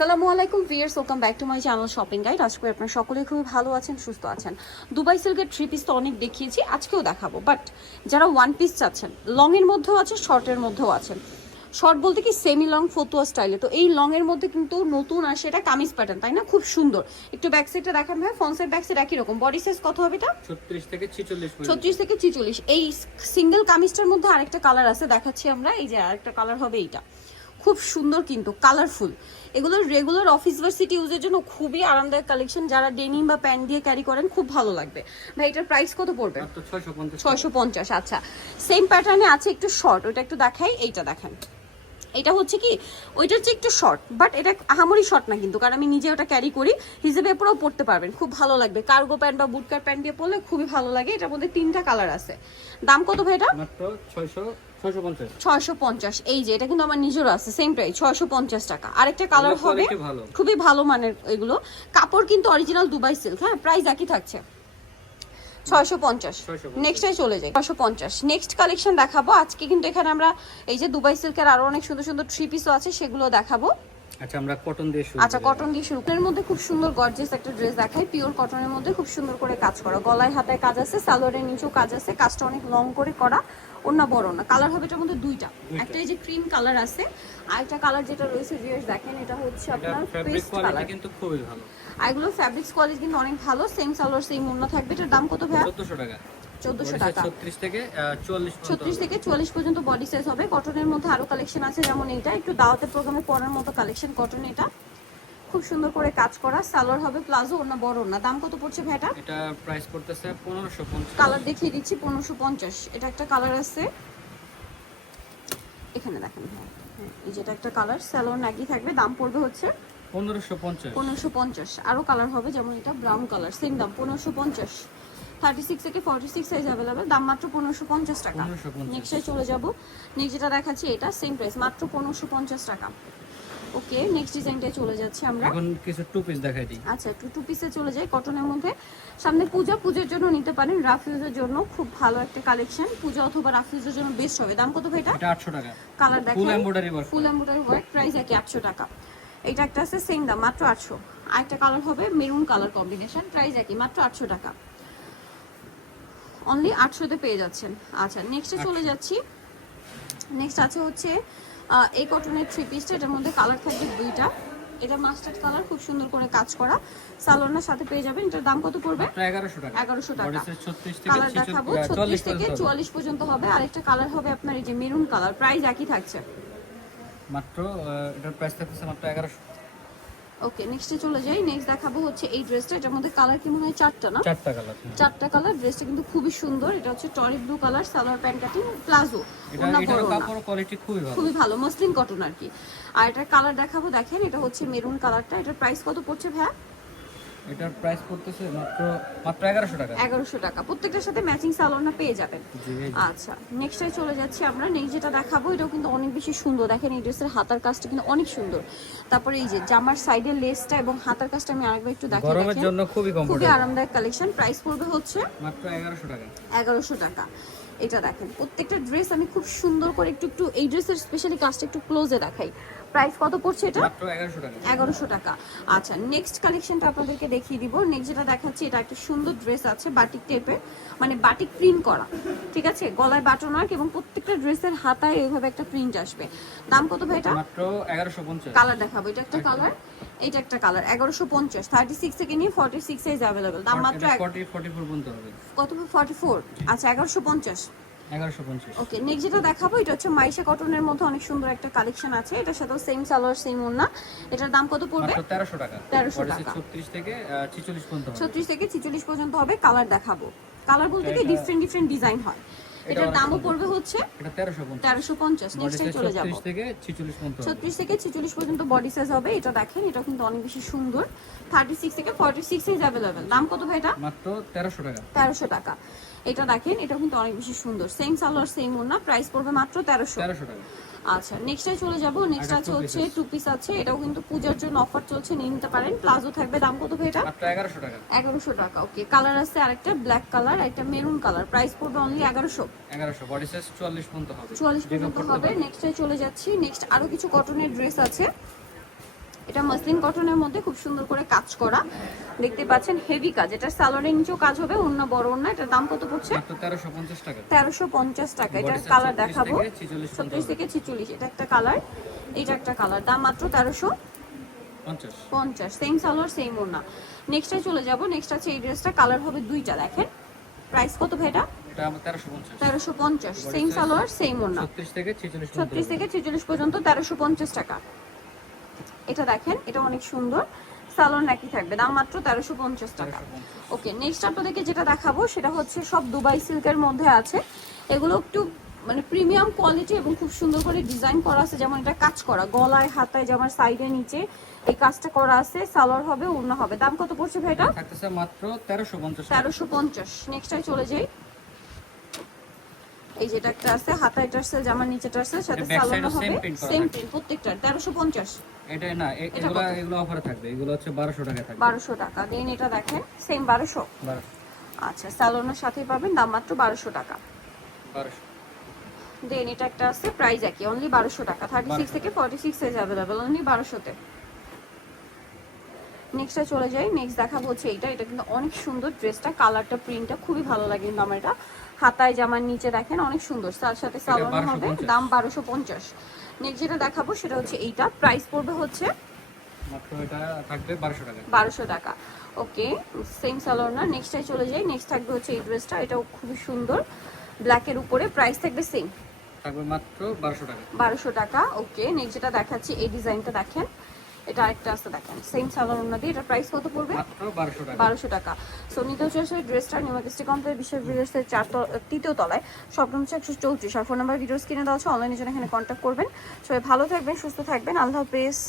আসসালামু আলাইকুম viewers welcome back to my channel shopping guide আজকে আপনারা সকলে খুবই ভালো আছেন সুস্থ আছেন। দুবাই সিল্কের থ্রি পিস তো অনেক দেখিয়েছি আজকেও দেখাবো। বাট যারা ওয়ান পিস চাচ্ছেন লং এর মধ্যেও আছে শর্টের মধ্যেও আছেন শর্ট বলতে কি সেমি লং ফতুয়া স্টাইলে তো এই লং এর মধ্যে কিন্তু নতুন আসে এটা কামিজ প্যাটার্ন তাই না? খুব সুন্দর। একটু ব্যাক সাইডটা দেখান ভাই ফ্রন্ট সাইড ব্যাক সাইড একই রকম। বডি সাইজ কত হবে এটা? ছত্রিশ থেকে ছিচল্লিশ ছত্রিশ থেকে ছিচল্লিশ। এই সিঙ্গেল কামিজটার মধ্যে আরেকটা কালার আছে দেখাচ্ছি আমরা। এই যে আরেকটা কালার হবে এইটা। খুব সুন্দর কিন্তু কালারফুল এগুলো রেগুলার অফিস ভার্সিটি ইউজের জন্য খুবই আরামদায়ক কালেকশন যারা ডেনিম বা প্যান্ট দিয়ে ক্যারি করেন খুব ভালো লাগবে। ভাই এটার প্রাইস কত পড়বে? ছয়শো পঞ্চাশ আচ্ছা। সেম প্যাটার্নে আছে একটু শর্ট ওটা একটু দেখাই এইটা দেখেন। এটা হচ্ছে কি ওইটার চেয়ে একটু শর্ট বাট এটা আহামরি শর্ট না কিন্তু কারণ আমি নিজে ওটা ক্যারি করি হিসেবে পরেও পড়তে পারবেন খুব ভালো লাগবে। কার্গো প্যান্ট বা বুটকার প্যান্ট দিয়ে পরলে খুবই ভালো লাগে এটার মধ্যে তিনটা কালার আছে। দাম কত ভাই এটা? ছয়শো ছয়শো পঞ্চাশ। ছয়শো পঞ্চাশ। এই যে এটা কিন্তু আমার নিজেরও আছে সেম প্রাইস ছয়শো পঞ্চাশ টাকা। আরেকটা কালার হবে খুবই ভালো মানের এগুলো। কাপড় কিন্তু অরিজিনাল দুবাই সিল্ক হ্যাঁ প্রাইস একই থাকছে। ছয়শো পঞ্চাশ। 650 নেক্সটে চলে যাই। ছয়শো পঞ্চাশ। নেক্সট কালেকশন দেখাবো। আজকে কিন্তু এখানে আমরা এই যে দুবাই সিল্কের আরও অনেক সুন্দর সুন্দর থ্রি পিসও আছে সেগুলো দেখাবো। আচ্ছা আমরা কটন দিয়ে শুরু আচ্ছা কটন দিয়ে শুরু এর মধ্যে খুব সুন্দর গর্জিয়াস একটা ড্রেস দেখাই পিওর কটনের মধ্যে খুব সুন্দর করে কাজ করা। গলায় হাতায় কাজ আছে সালোয়ারের নিচেও কাজ আছে কাজটা অনেক লং করে করা ওনা বড় না। কালার হবে এটার মধ্যে দুইটা। একটা এই যে ক্রিম কালার আছে আর একটা কালার যেটা রয়েছে ভিউয়ার্স দেখেন এটা হচ্ছে আপনার পেস্ট কালার কিন্তু খুবই ভালো। আর এগুলো ফ্যাব্রিক্স কোয়ালিটি কিন্তু অনেক ভালো সেম সালোয়ার সেম ওনা থাকবে। এটার দাম কত ভাইয়া? চোদ্দশো টাকা। চোদ্দশো টাকা। ছত্রিশ থেকে চুয়াল্লিশ ছত্রিশ থেকে চুয়াল্লিশ পর্যন্ত বডি সাইজ হবে। কটনের মধ্যে আরও কালেকশন আছে যেমন এটা একটু দাওয়াতের প্রোগ্রামে পরার মতো কালেকশন কটন এটা। খুব সুন্দর করে কাজ করা। সালোয়ার হবে প্লাজো ওনা বড় না দাম কত পড়ছে ভাইটা? এটা প্রাইস করতেছে কালার দেখিয়ে দিচ্ছি পনেরোশো পঞ্চাশ। এটা একটা কালার আছে। এখানে দেখেন হ্যাঁ হ্যাঁ, এই যেটা একটা কালার স্যালোন একই থাকবে দাম পড়বে হচ্ছে পনেরোশো পঞ্চাশ। পনেরোশো পঞ্চাশ। আরও কালার হবে যেমন এটা ব্রাউন কালার সেম দাম পনেরোশো পঞ্চাশ। থার্টি সিক্স থেকে ফর্টি সিক্স সাইজ অ্যাভেলেবেল দাম মাত্র পনেরোশো পঞ্চাশ টাকা। 1550 নেক্সটে চলে যাব। নেক্সট যেটা দেখাচ্ছি এটা সেম প্রাইস মাত্র পনেরোশো পঞ্চাশ টাকা। ওকে নেক্সট ডিজাইনটায় চলে যাচ্ছি আমরা। এখন কিছু টু পিস দেখাই দিই। আচ্ছা একটু টু পিসে চলে যাই কটনের মধ্যে। সামনে পূজা পুজোর জন্য নিতে পারেন রাফ ইউজের জন্য খুব ভালো একটা কালেকশন পূজা অথবা রাফ ইউজের জন্য বেস্ট হবে। দাম কত ভাই এটা? এটা আটশো টাকা। কালার ফুল দেখেন embroidery work full embroidery work price একই আটশো টাকা। এটা একটা আছে সেম দাম মাত্র আটশো। আরেকটা কালার হবে মেরুন কালার কম্বিনেশন প্রাইস একই মাত্র আটশো টাকা। অনলি আটশোতে পেয়ে যাচ্ছেন। আচ্ছা নেক্সটে চলে যাচ্ছি। নেক্সট আছে হচ্ছে এই কটনের থ্রি পিসটা এটার মধ্যে কালার থাকবে দুইটা। এটা মাস্টার্ড কালার খুব সুন্দর করে কাজ করা। সালোনার সাথে পেয়ে যাবেন। এটার দাম কত পড়বে? মাত্র এগারোশো টাকা। এগারোশো টাকা। কালার দেখাবো ছিচল্লিশ- ছত্রিশ চুয়াল্লিশ থেকে পর্যন্ত হবে। চুয়াল্লিশ পর্যন্ত হবে। আরেকটা কালার হবে আপনার এই যে মেরুন কালার প্রাইস একই থাকছে। মাত্র এটার প্রাইস থাকতেছে মাত্র এগারোশো। ওকে নেক্সটে চলে যাই। নেক্সট দেখাবো হচ্ছে এই ড্রেসটা এটার মধ্যে কালার কি মনে হয়? চারটা না? চারটা কালার চারটা কালার ড্রেসটা কিন্তু খুবই সুন্দর। এটা হচ্ছে টরি blue colour salwar pant cutting palazzo. এটা কাপড় কোয়ালিটি খুবই ভালো। খুবই ভালো। মসলিন কটন আর কি। আর এটার কালার দেখাবো। দেখেন এটা হচ্ছে মেরুন কালারটা এটার প্রাইস কত পড়ছে ভাইয়া? এটার প্রাইস পড়তেছে মাত্র মাত্র এগারোশো টাকা। এগারোশো টাকা। প্রত্যেকটার সাথে ম্যাচিং সালোয়ারটা পেয়ে যাবেন। আচ্ছা নেক্সটে চলে যাচ্ছি আমরা। নেক্সট যেটা দেখাবো এটাও কিন্তু অনেক বেশি সুন্দর। দেখেন এই ড্রেসের হাতার কাজটা কিন্তু অনেক সুন্দর। তারপরে এই যে জামার সাইডের লেসটা এবং হাতার কাজটা আমি আরেকবার একটু দেখাই গরমের জন্য খুবই খুবই আরামদায়ক কালেকশন প্রাইস পড়বে হচ্ছে মাত্র এগারোশো টাকা। এগারোশো টাকা। এটা দেখেন প্রত্যেকটা ড্রেস আমি খুব সুন্দর করে একটু একটু এই ড্রেসের স্পেশালি কাজটা একটু ক্লোজে দেখাই। প্রাইস কত পড়ছে এটা? মাত্র এগারোশো টাকা। আচ্ছা নেক্সট কালেকশনটা আপনাদেরকে দেখিয়ে দিব। নেক্সট যেটা দেখাচ্ছি এটা একটা সুন্দর ড্রেস আছে বাটিক টেপের মানে বাটিক প্রিন্ট করা। ঠিক আছে? গলায় বাটন ওয়ার্ক এবং প্রত্যেকটা ড্রেসের হাতায় এইভাবে একটা প্রিন্ট আসবে। দাম কত ভাই এটা? মাত্র এগারোশো পঞ্চাশ। কালার দেখাবো। এটা একটা কালার এটা একটা কালার এগারোশো পঞ্চাশ। থার্টি সিক্স থেকে নিয়ে ফর্টি সিক্স সাইজ অ্যাভেলেবেল দাম মাত্র কত? ফর্টি ফোর আচ্ছা এগারোশো পঞ্চাশ। ওকে নেক্সট যেটা দেখাবো এটা হচ্ছে মাইশা কটনের মধ্যে অনেক সুন্দর একটা কালেকশন আছে। এটার সাথে সেম সালোয়ার সেম ওড়না। এটার দাম কত পড়বে? মাত্র তেরোশো টাকা। 1300 টাকা। ছত্রিশ থেকে ছিচল্লিশ পর্যন্ত হবে। ছত্রিশ থেকে ছিচল্লিশ পর্যন্ত হবে কালার দেখাবো। কালার বলতে কি ডিফারেন্ট ডিফারেন্ট ডিজাইন হয়। এটার দামও পড়বে হচ্ছে এটা তেরোশো পঞ্চাশ। তেরোশো পঞ্চাশ বডি নেক্সট চলে যাব। ছত্রিশ থেকে ছিচল্লিশ পর্যন্ত থেকে বডি সাইজ হবে এটা দেখেন এটা কিন্তু অনেক বেশি সুন্দর। থার্টি সিক্স থেকে ফর্টি সিক্স সাইজ অ্যাভেলেবেল দাম কত ভাই এটা? মাত্র তেরোশো টাকা। তেরোশো টাকা। এটা দেখেন এটা কিন্তু অনেক বেশি সুন্দর। সেম সালোয়ার সেম ওনা প্রাইস পড়বে মাত্র তেরোশো টাকা। আচ্ছা নেক্সটে চলে যাব। নেক্সট আছে হচ্ছে। টু পিস আছে। এটাও কিন্তু পূজার জন্য অফার চলছে নিয়ে নিতে পারেন। প্লাজো থাকবে দাম কত ভাই এটা? মাত্র এগারোশো টাকা। এগারোশো টাকা ওকে কালার আছে আরেকটা ব্ল্যাক কালার একটা মেরুন কালার প্রাইস পড়বে অনলি এগারোশো। এগারোশো বডি সাইজ চুয়াল্লিশ পর্যন্ত হবে। চুয়াল্লিশ যে কেউ পর্যন্ত হবে পারবে। নেক্সটে চলে যাচ্ছি। নেক্সট আরও কিছু কটনের ড্রেস আছে। এটা মাসলিন কটনের মধ্যে খুব সুন্দর করে কাজ করা। দেখতে পাচ্ছেন হেভি কাজ। এটা সালোয়ারের নিচেও কাজ হবে অন্য বড় অন্য। এটার দাম কত পড়ছে? তেরোশো পঞ্চাশ টাকা। এটার কালার দেখাবো। ছত্রিশ থেকে ছিচল্লিশ এটা একটা কালার এটা একটা কালার দাম মাত্র তেরোশো পঞ্চাশ। সেম সালোয়ার সেম ওড়না। নেক্সটে চলে যাব। নেক্সট আছে এই ড্রেসটা কালার হবে দুইটা দেখেন। প্রাইস কত ভাইটা তেরোশো পঞ্চাশ। সেম সালোয়ার সেম ওড়না। ছত্রিশ থেকে ছেচল্লিশ পর্যন্ত তেরোশো পঞ্চাশ টাকা। এটা দেখেন এটা অনেক সুন্দর। সালোয়ার নাকি থাকবে দাম মাত্র তেরোশো পঞ্চাশ টাকা। ওকে নেক্সট আপনাদেরকে যেটা দেখাবো সেটা হচ্ছে সব দুবাই সিল্কের মধ্যে আছে। এগুলো একটু মানে প্রিমিয়াম কোয়ালিটি এবং খুব সুন্দর করে ডিজাইন করা আছে। যেমন এটা কাজ করা গলায় হাতায় যেমন সাইডে নিচে এই কাজটা করা আছে। সালোয়ার হবে অন্য হবে। দাম কত পড়ছে ভাই এটা? মাত্র তেরোশো পঞ্চাশ তেরোশো পঞ্চাশ। নেক্সটাই চলে যাই। এই যেটা একটা আছে হাতা এটার সেল জামার নিচে টার্সেল সাথে এটা সালোয়ার হবে। সেম প্রিন্ট তেরোশো পঞ্চাশ। এটা না এগুলো এগুলো অফারে থাকবে। এগুলো হচ্ছে বারোশো টাকা থাকবে। বারোশো টাকা। দেন এটা দেখেন সেম বারোশো। বারোশো আচ্ছা স্যালোনের সাথেই পাবেন দাম মাত্র বারোশো টাকা। বারোশো। দেন এটা একটা আছে প্রাইস একই অনলি বারোশো টাকা। থার্টি সিক্স থেকে forty six size available only বারোশোতে। নেক্সটে চলে যাই নেক্সট দেখাবো হচ্ছে এইটা। এটা কিন্তু অনেক সুন্দর ড্রেসটা কালারটা প্রিন্টটা খুবই ভালো লাগে কিন্তু আমার এটা হাতায় জামার নিচে দেখেন অনেক সুন্দর। তার সাথে সালোয়ার হবে দাম বারোশো পঞ্চাশ। নেক্সট যেটা দেখাবো সেটা হচ্ছে এইটা। প্রাইস পড়বে হচ্ছে বারোশো টাকা। ওকে সেম সালোয়ার না। নেক্সটটাই চলে যাই। নেক্সট থাকবে হচ্ছে এই ড্রেসটা এটাও খুবই সুন্দর। ব্ল্যাকের উপরে প্রাইস থাকবে সেম থাকবে মাত্র বারোশো টাকা। বারোশো টাকা। ওকে নেক্সট যেটা দেখাচ্ছি এই ডিজাইনটা দেখেন। এটা আরেকটা আছে দেখেন। সেম সালোয়ার ওনা দিয়ে এটা প্রাইস কত পড়বে? বারোশো টাকা। সো নিতে হচ্ছে ড্রেসটা নিউমার্কিস্টি কমপ্লেক্স বিশ্ব বিদেশের চার তৃতীয় তলায়। সব হচ্ছে একশো চৌত্রিশ। আর ফোন নাম্বার ভিডিও স্ক্রিনে দেওয়া আছে অনলাইনে জন্য এখানে কন্ট্যাক্ট করবেন। সবাই ভালো থাকবেন সুস্থ থাকবেন। আল্লাহ হাফেজ।